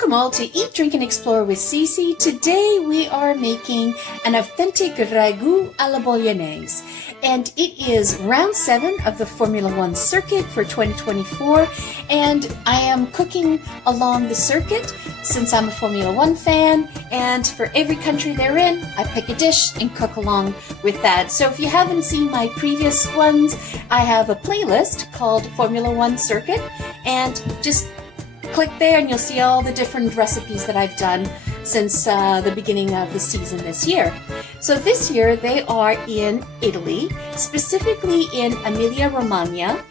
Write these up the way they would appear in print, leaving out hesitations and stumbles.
Welcome all to Eat, Drink and Explore with Cece. Today we are making an authentic ragu alla bolognese, and it is round 7 of the Formula 1 circuit for 2024, and I am cooking along the circuit since I'm a Formula 1 fan, and for every country they're in, I pick a dish and cook along with that. So if you haven't seen my previous ones, I have a playlist called Formula 1 Circuit, and just click there and you'll see all the different recipes that I've done since the beginning of the season this year. So this year they are in Italy, specifically in Emilia, Romagna.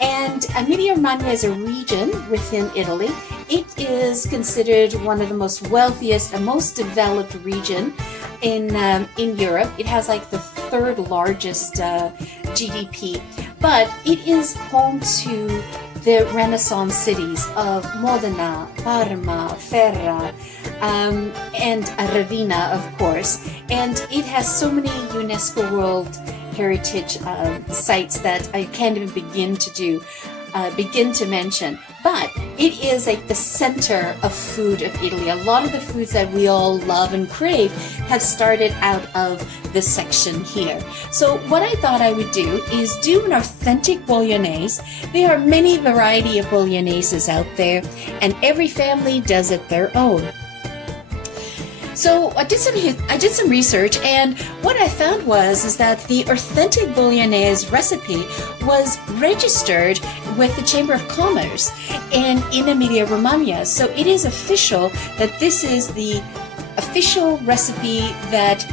And Emilia Romagna is a region within Italy. It is considered one of the most wealthiest and most developed region in Europe. It has like the 3rd largest GDP, but it is home to the Renaissance cities of Modena, Parma, Ferrara, and Ravenna, of course. And it has so many UNESCO World Heritage sites that I can't even begin to mention. But it is like the center of food of Italy. A lot of the foods that we all love and crave have started out of this section here. So what I thought I would do is do an authentic bolognese. There are many variety of bologneses out there, and every family does it their own. So I did some research, and what I found is that the authentic bolognese recipe was registered with the Chamber of Commerce in Emilia Romagna. So it is official that this is the official recipe that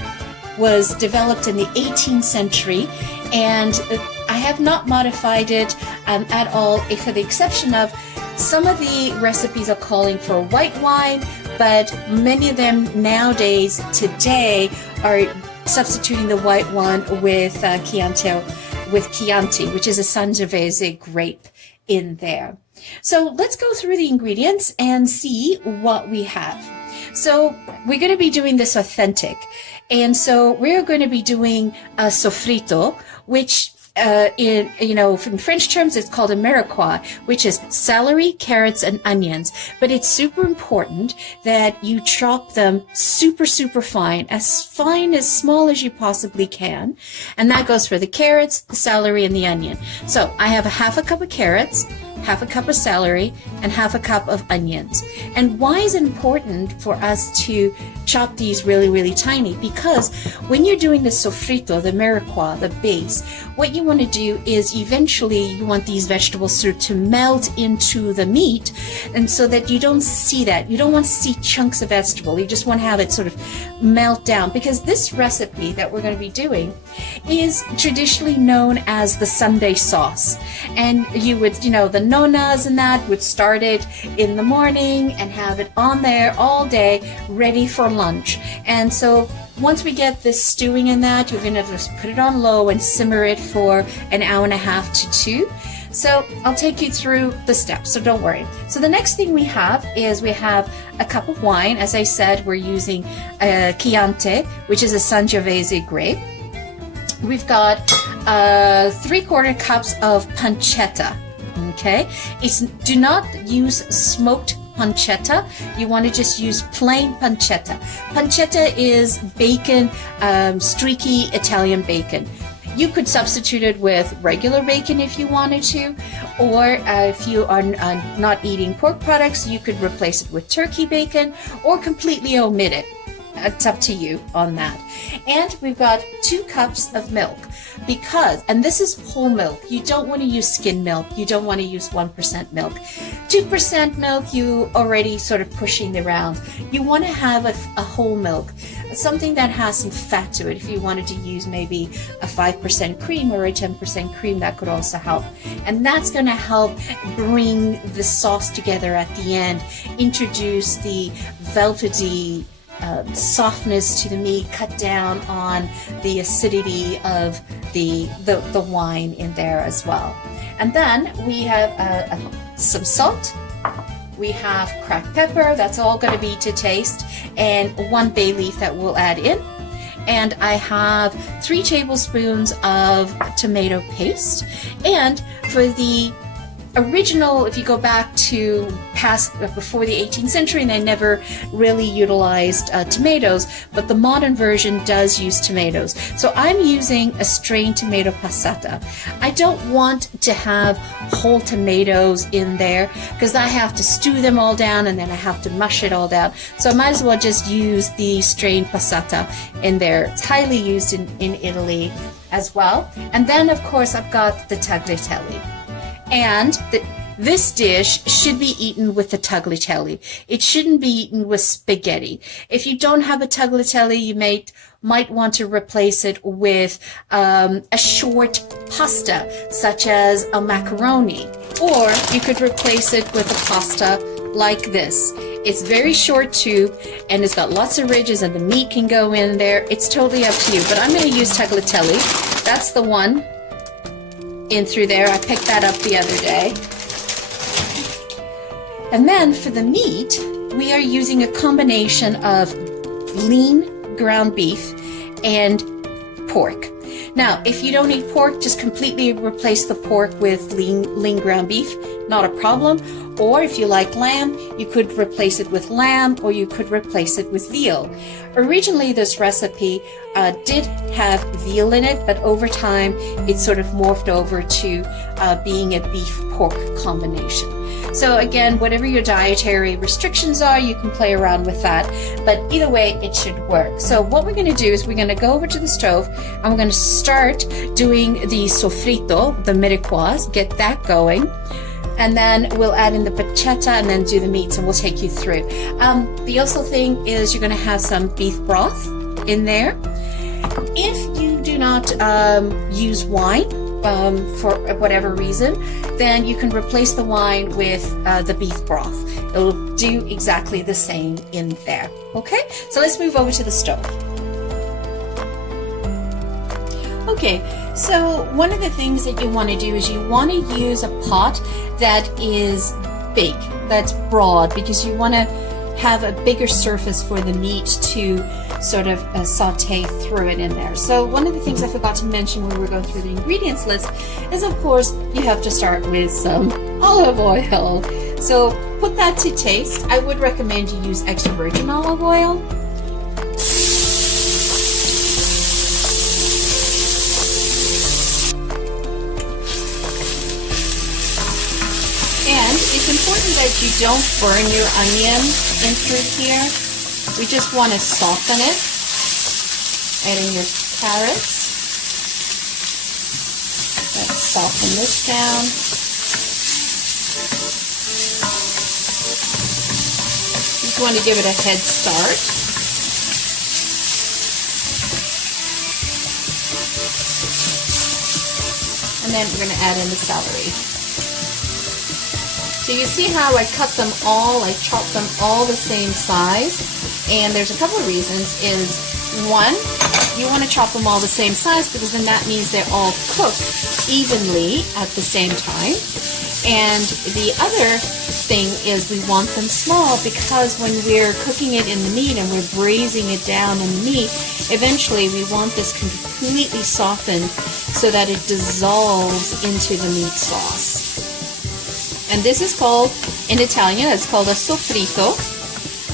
was developed in the 18th century, and I have not modified it at all, for the exception of some of the recipes are calling for white wine, but many of them nowadays, today, are substituting the white wine with Chianti, which is a Sangiovese grape in there. So let's go through the ingredients and see what we have. So we're going to be doing this authentic, and so we're going to be doing a soffritto, which in French terms, it's called a mirepoix, which is celery, carrots, and onions. But it's super important that you chop them super, super fine, as small as you possibly can. And that goes for the carrots, the celery, and the onion. So I have a half a cup of carrots, half a cup of celery, and half a cup of onions. And why is it important for us to chop these really, really tiny? Because when you're doing the soffritto, the mirepoix, the base, what you want to do is eventually you want these vegetables to melt into the meat, and so that you don't see that. You don't want to see chunks of vegetable. You just want to have it sort of melt down, because this recipe that we're going to be doing is traditionally known as the Sunday sauce. And you would, the nonas and that would start it in the morning and have it on there all day, ready for lunch. And so once we get this stewing in that, you're going to just put it on low and simmer it for an hour and a half to 2. So I'll take you through the steps, so don't worry. So the next thing we have is we have a cup of wine. As I said, we're using Chianti, which is a Sangiovese grape. We've got 3/4 cups of pancetta. Okay, do not use smoked pancetta. You want to just use plain pancetta. Pancetta is bacon, streaky Italian bacon. You could substitute it with regular bacon if you wanted to, or if you are not eating pork products, you could replace it with turkey bacon or completely omit it. It's up to you on that. And we've got 2 cups of milk, and this is whole milk. You don't want to use skim milk. You don't want to use 1% milk. 2% milk, you already sort of pushing around. You want to have a whole milk, something that has some fat to it. If you wanted to use maybe a 5% cream or a 10% cream, that could also help. And that's going to help bring the sauce together at the end, introduce the velvety softness to the meat, cut down on the acidity of the wine in there as well. And then we have some salt, we have cracked pepper, that's all going to be to taste, and 1 bay leaf that we'll add in. And I have 3 tablespoons of tomato paste. And for the original, if you go back to before the 18th century, they never really utilized tomatoes, but the modern version does use tomatoes. So I'm using a strained tomato passata. I don't want to have whole tomatoes in there because I have to stew them all down and then I have to mush it all down. So I might as well just use the strained passata in there. It's highly used in Italy as well. And then of course I've got the tagliatelle. And this dish should be eaten with the tagliatelle. It shouldn't be eaten with spaghetti. If you don't have a tagliatelle, you might want to replace it with a short pasta, such as a macaroni. Or you could replace it with a pasta like this. It's very short tube and it's got lots of ridges and the meat can go in there. It's totally up to you, but I'm going to use tagliatelle. That's the one in through there. I picked that up the other day. And then for the meat, we are using a combination of lean ground beef and pork. Now, if you don't eat pork, just completely replace the pork with lean ground beef, not a problem. Or if you like lamb, you could replace it with lamb, or you could replace it with veal. Originally, this recipe did have veal in it, but over time, it sort of morphed over to being a beef-pork combination. So again, whatever your dietary restrictions are, you can play around with that. But either way, it should work. So what we're going to do is we're going to go over to the stove and we're going to start doing the soffritto, the mirepoix, get that going. And then we'll add in the pancetta and then do the meats and we'll take you through. The also thing is you're going to have some beef broth in there. If you do not use wine, for whatever reason, then you can replace the wine with the beef broth. It'll do exactly the same in there. Okay, so let's move over to the stove. Okay, so one of the things that you want to do is you want to use a pot that is big, that's broad, because you want to have a bigger surface for the meat to sort of saute through it in there. So one of the things I forgot to mention when we were going through the ingredients list is, of course, you have to start with some olive oil. So put that to taste. I would recommend you use extra virgin olive oil. And it's important that you don't burn your onion in through here. We just want to soften it. Adding your carrots. Let's soften this down. Just want to give it a head start. And then we're going to add in the celery. So you see how I cut them all, I chopped them all the same size. And there's a couple of reasons. Is one, you want to chop them all the same size because then that means they're all cooked evenly at the same time. And the other thing is we want them small because when we're cooking it in the meat and we're braising it down in the meat, eventually we want this completely softened so that it dissolves into the meat sauce. And this is called, in Italian, it's called a soffritto,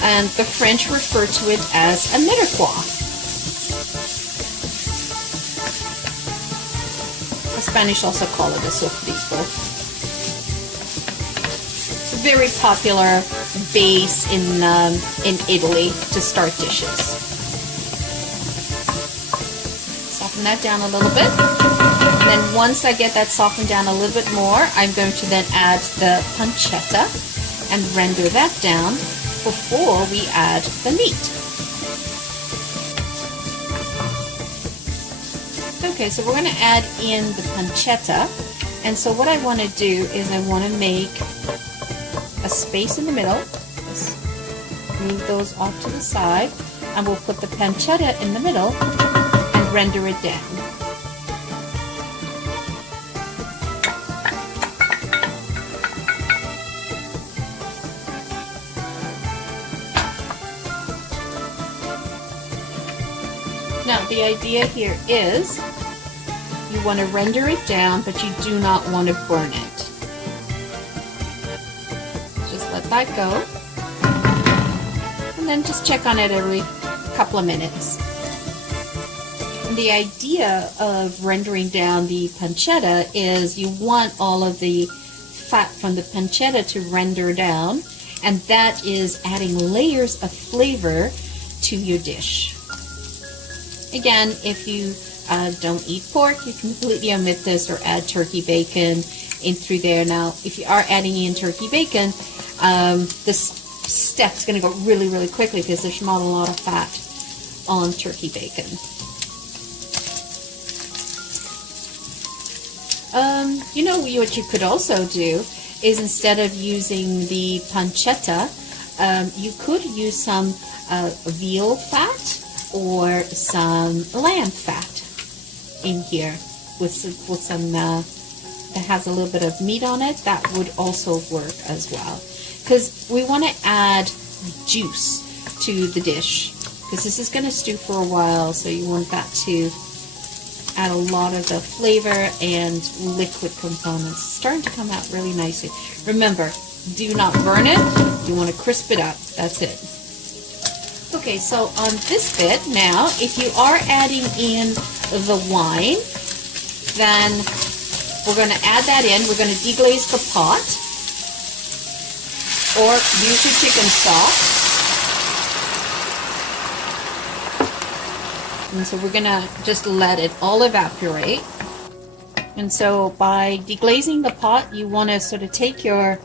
and the French refer to it as a mirepoix. The Spanish also call it a soffritto. It's a very popular base in Italy to start dishes. Soften that down a little bit. And then once I get that softened down a little bit more, I'm going to then add the pancetta and render that down before we add the meat. Okay, so we're going to add in the pancetta. And so what I want to do is I want to make a space in the middle. Just move those off to the side. And we'll put the pancetta in the middle and render it down. Now, the idea here is you want to render it down, but you do not want to burn it. that go. And then just check on it every couple of minutes. And the idea of rendering down the pancetta is you want all of the fat from the pancetta to render down, and that is adding layers of flavor to your dish. Again, if you don't eat pork, you can completely omit this or add turkey bacon in through there. Now, if you are adding in turkey bacon, this step's going to go really, really quickly because there's not a lot of fat on turkey bacon. You know, what you could also do is, instead of using the pancetta, you could use some veal fat or some lamb fat in here with some that has a little bit of meat on it. That would also work as well, because we want to add juice to the dish, because this is going to stew for a while, so you want that to add a lot of the flavor and liquid components. It's starting to come out really nicely. Remember, do not burn it. You want to crisp it up. That's it. Okay, so on this bit now, if you are adding in the wine, then we're going to add that in. We're going to deglaze the pot, or use your chicken stock. And so we're going to just let it all evaporate. And so by deglazing the pot, you want to sort of take your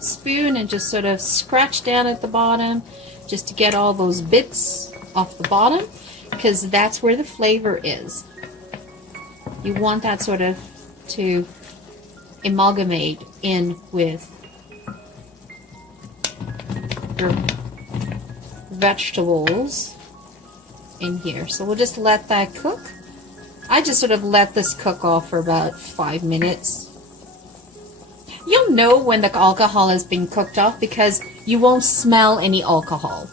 spoon and just sort of scratch down at the bottom, just to get all those bits off the bottom, because that's where the flavor is. You want that sort of to amalgamate in with your vegetables in here. So we'll just let that cook. I just sort of let this cook off for about 5 minutes. You'll know when the alcohol has been cooked off because you won't smell any alcohol.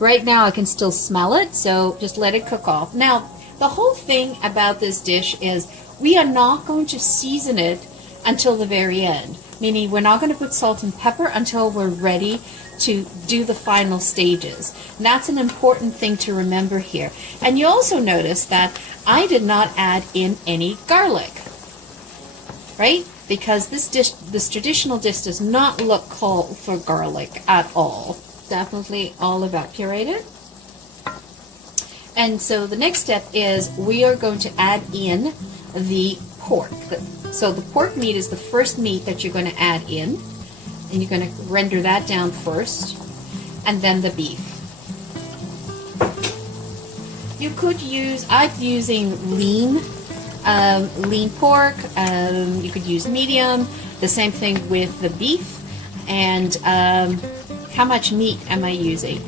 Right now I can still smell it, so just let it cook off. Now, the whole thing about this dish is we are not going to season it until the very end, meaning we're not going to put salt and pepper until we're ready to do the final stages. And that's an important thing to remember here. And you also notice that I did not add in any garlic, right? Because this traditional dish does not call for garlic at all. Definitely all evaporated. And so the next step is we are going to add in the pork. So the pork meat is the first meat that you're going to add in, and you're going to render that down first, and then the beef. You could use, I'm using lean pork. You could use medium. The same thing with the beef. And how much meat am I using?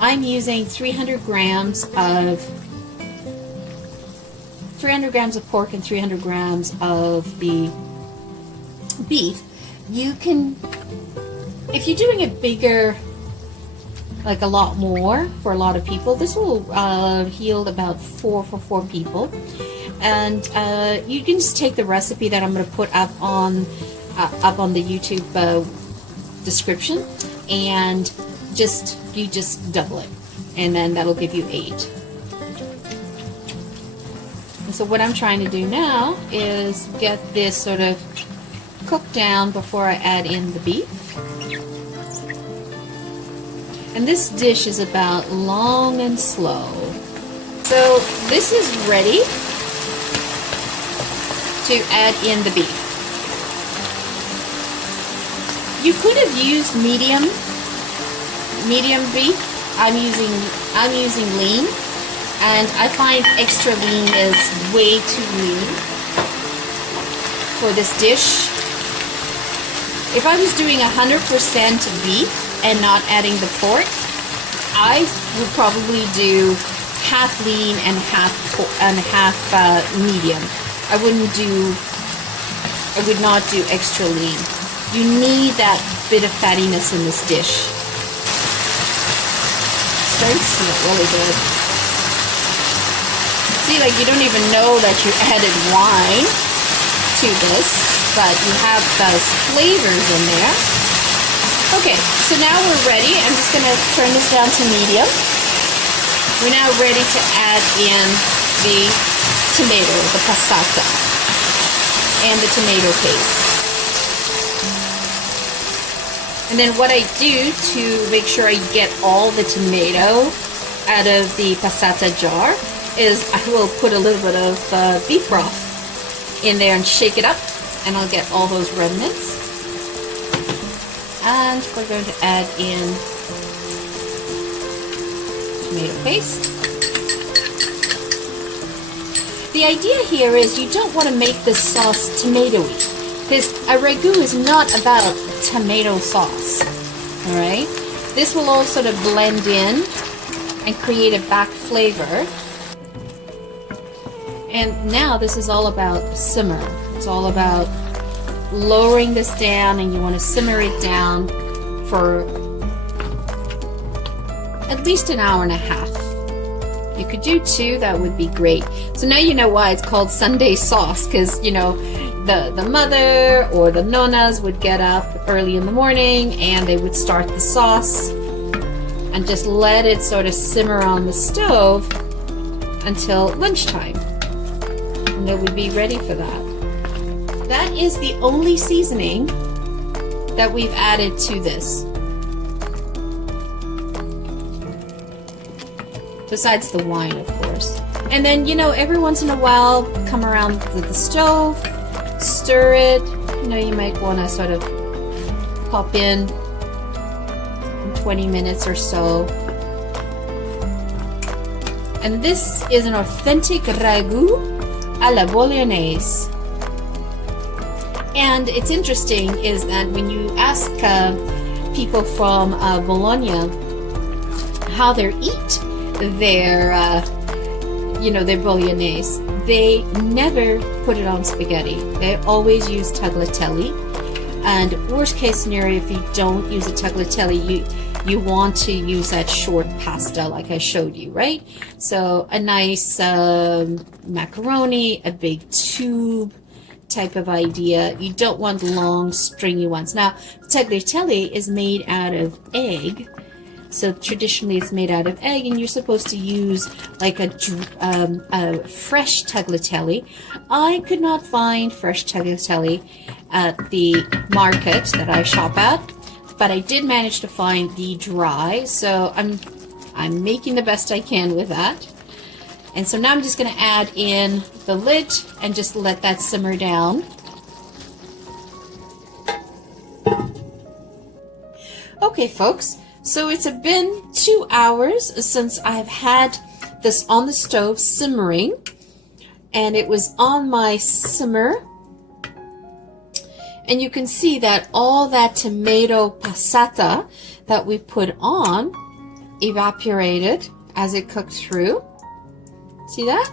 I'm using 300 grams of pork and 300 grams of the beef. You can, if you're doing it bigger, like a lot more for a lot of people, this will yield about 4 for 4 people. And you can just take the recipe that I'm going to put up on the YouTube description, and you just double it, and then that'll give you 8. And so what I'm trying to do now is get this sort of cooked down before I add in the beef. And this dish is about long and slow. So this is ready to add in the beef. You could have used medium beef. I'm using lean, and I find extra lean is way too lean for this dish. If I was doing 100% beef and not adding the pork, I would probably do half lean and half medium. I would not do extra lean. You need that bit of fattiness in this dish. It's starting to smell really good. See, like, you don't even know that you added wine to this, but you have those flavors in there. Okay, so now we're ready. I'm just going to turn this down to medium. We're now ready to add in the tomato, the passata, and the tomato paste. And then what I do to make sure I get all the tomato out of the passata jar is I will put a little bit of beef broth in there and shake it up, and I'll get all those remnants. And we're going to add in tomato paste. The idea here is you don't want to make this sauce tomatoey, because a ragu is not about tomato sauce. All right, this will all sort of blend in and create a back flavor. And now this is all about simmer. It's all about lowering this down, and you want to simmer it down for at least an hour and a half. You could do 2, that would be great. So now you know why it's called Sunday sauce, because you know the mother or the nonas would get up early in the morning and they would start the sauce and just let it sort of simmer on the stove until lunchtime, and they would be ready for that. That is the only seasoning that we've added to this, besides the wine, of course. And then, you know, every once in a while, come around to the stove, stir it. You know, you might want to sort of pop in 20 minutes or so. And this is an authentic ragu alla bolognese. And it's interesting is that when you ask people from Bologna how they eat their, you know, their bolognese, they never put it on spaghetti. They always use tagliatelle. And worst case scenario, if you don't use a tagliatelle, you want to use that short pasta like I showed you, right? So a nice macaroni, a big tube type of idea. You don't want long stringy ones. Now, tagliatelle is made out of egg. So traditionally it's made out of egg, and you're supposed to use like a fresh tagliatelle. I could not find fresh tagliatelle at the market that I shop at, but I did manage to find the dry, so I'm making the best I can with that. And so now I'm just going to add in the lid and just let that simmer down. Okay, folks. So it's been 2 hours since I've had this on the stove simmering, and it was on my simmer, and you can see that all that tomato passata that we put on evaporated as it cooked through. See that?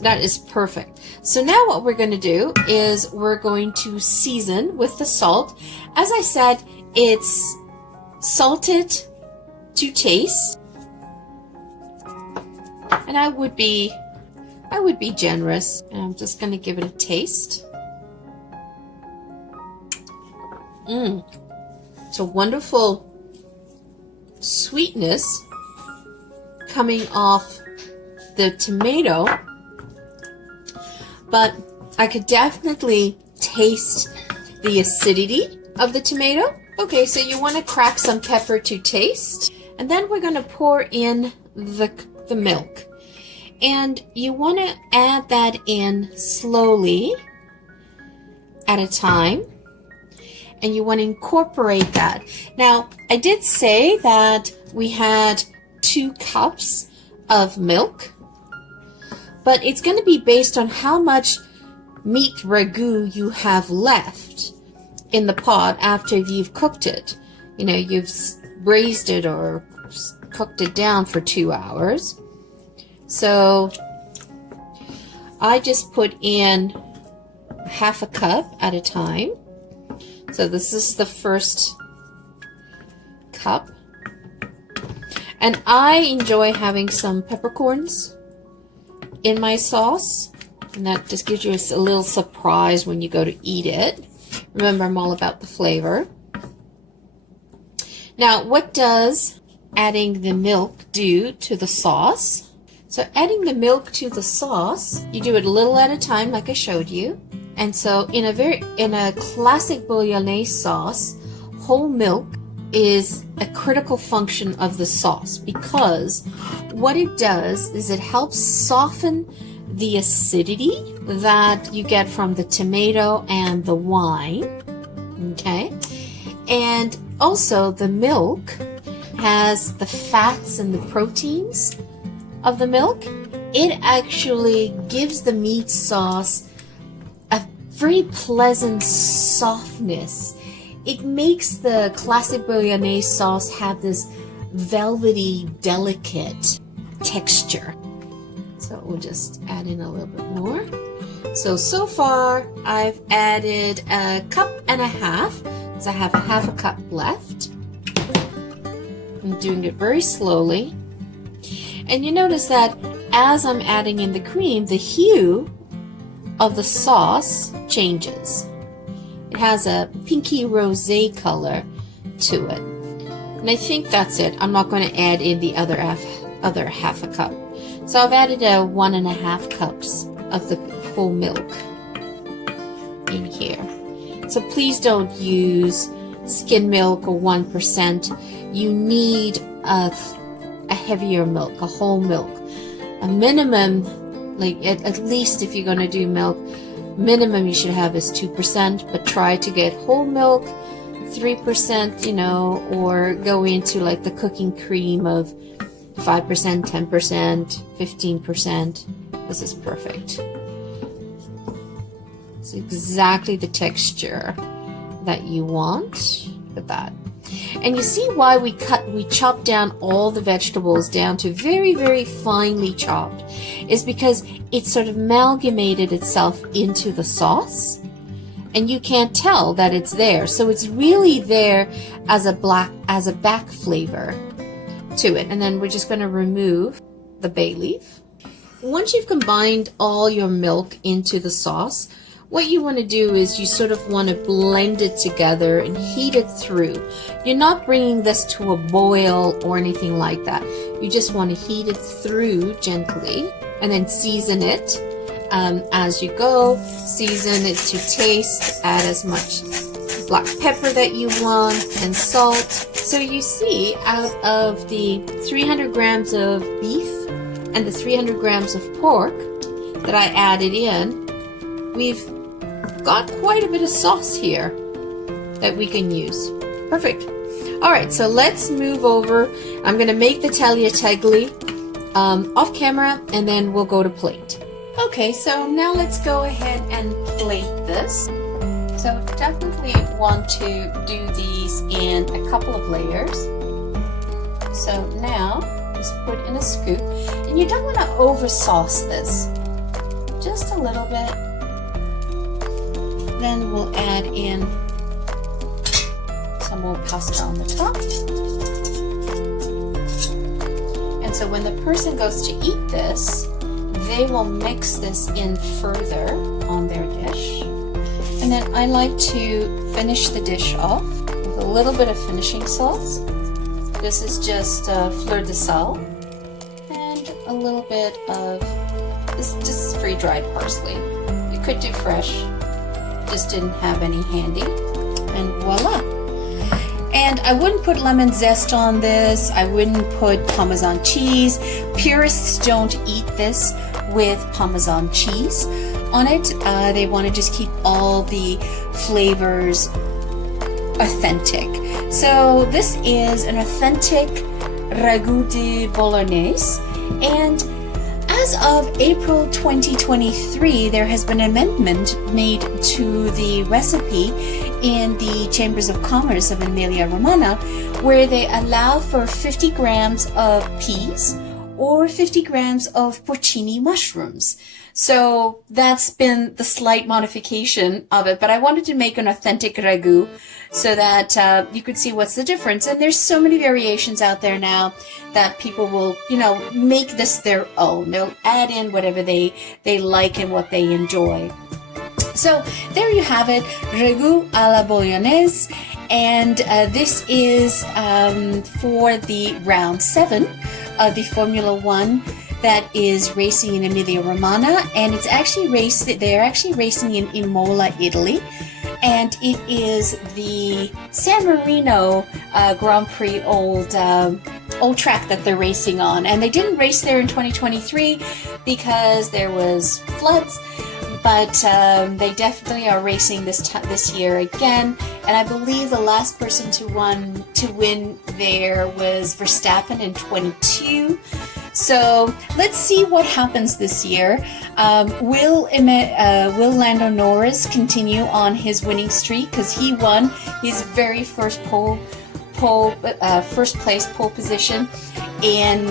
That is perfect. So now what we're going to do is we're going to season with the salt. As I said, it's salted to taste, and I would be generous, and I'm just going to give it a taste. It's a wonderful sweetness coming off the tomato, but I could definitely taste the acidity of the tomato. Okay, so you want to crack some pepper to taste, and then we're going to pour in the milk, and you want to add that in slowly at a time, and you want to incorporate that. Now, I did say that we had 2 cups of milk, but it's going to be based on how much meat ragu you have left in the pot after you've cooked it. You know, you've braised it or cooked it down for 2 hours. So I just put in half a cup at a time. So this is the first cup. And I enjoy having some peppercorns in my sauce, and that just gives you a little surprise when you go to eat it. Remember, I'm all about the flavor. Now, what does adding the milk do to the sauce? So adding the milk to the sauce, you do it a little at a time like I showed you. And so in a classic bolognese sauce, whole milk is a critical function of the sauce, because what it does is it helps soften the acidity that you get from the tomato and the wine. Okay, and also the milk has the fats and the proteins of the milk. It actually gives the meat sauce a very pleasant softness. It makes the classic bolognese sauce have this velvety, delicate texture. So we'll just add in a little bit more. So far I've added 1.5 cups, because I have 1/2 cup left. I'm doing it very slowly. And you notice that as I'm adding in the cream, the hue of the sauce changes. It has a pinky rosé color to it. And I think that's it. I'm not going to add in the other 1/2 cup. So I've added 1.5 cups of the whole milk in here. So please don't use skim milk or 1%. You need a heavier milk, a whole milk. A minimum, like at least if you're going to do milk, minimum you should have is 2%, but try to get whole milk, 3%, you know, or go into like the cooking cream of 5%, 10%, 15%. This is perfect. It's exactly the texture that you want. Look at that. And you see why we chop down all the vegetables down to very, very finely chopped, is because it sort of amalgamated itself into the sauce, and you can't tell that it's there. So it's really there as a back flavor to it. And then we're just going to remove the bay leaf. Once you've combined all your milk into the sauce, what you want to do is you sort of want to blend it together and heat it through. You're not bringing this to a boil or anything like that. You just want to heat it through gently and then season it as you go. Season it to taste. Add as much black pepper that you want and salt. So you see, out of the 300 grams of beef and the 300 grams of pork that I added in, we've got quite a bit of sauce here that we can use. Perfect. All right, so let's move over. I'm going to make the tagliatelle off camera, and then we'll go to plate. Okay, so now let's go ahead and plate this. So definitely want to do these in a couple of layers. So now just put in a scoop, and you don't want to over sauce this, just a little bit. Then we'll add in some more pasta on the top. And so when the person goes to eat this, they will mix this in further on their dish. And then I like to finish the dish off with a little bit of finishing sauce. This is just fleur de sel and a little bit of this just free-dried parsley. You could do fresh, just didn't have any handy, and voila. And I wouldn't put lemon zest on this. I wouldn't put Parmesan cheese. Purists don't eat this with Parmesan cheese on it. They want to just keep all the flavors authentic. So this is an authentic ragu de bolognese, and as of April 2023, there has been an amendment made to the recipe in the Chambers of Commerce of Emilia, Romanga, where they allow for 50 grams of peas or 50 grams of porcini mushrooms. So that's been the slight modification of it, but I wanted to make an authentic ragu so that you could see what's the difference. And there's so many variations out there now that people will, you know, make this their own. They'll add in whatever they like and what they enjoy. So there you have it, Ragù alla Bolognese, and this is for the round 7 of the Formula 1 that is racing in Emilia Romagna, and it's actually they're actually racing in Imola, Italy, and it is the San Marino Grand Prix old track that they're racing on, and they didn't race there in 2023 because there was floods. But they definitely are racing this year again, and I believe the last person to win there was Verstappen in 22. So let's see what happens this year. Will Lando Norris continue on his winning streak, because he won his very first first place pole position in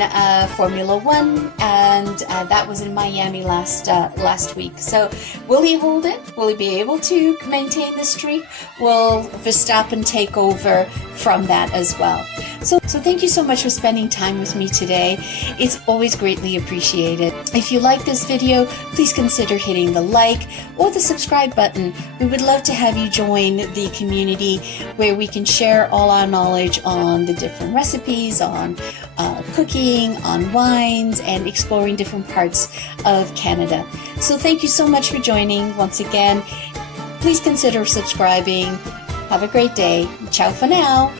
Formula 1, and that was in Miami last week. So will he hold it? Will he be able to maintain the streak? Will Verstappen take over from that as well? So thank you so much for spending time with me today. It's always greatly appreciated. If you like this video, please consider hitting the like or the subscribe button. We would love to have you join the community where we can share all our knowledge on the different recipes, on cooking, on wines, and exploring different parts of Canada. So thank you so much for joining once again. Please consider subscribing. Have a great day. Ciao for now.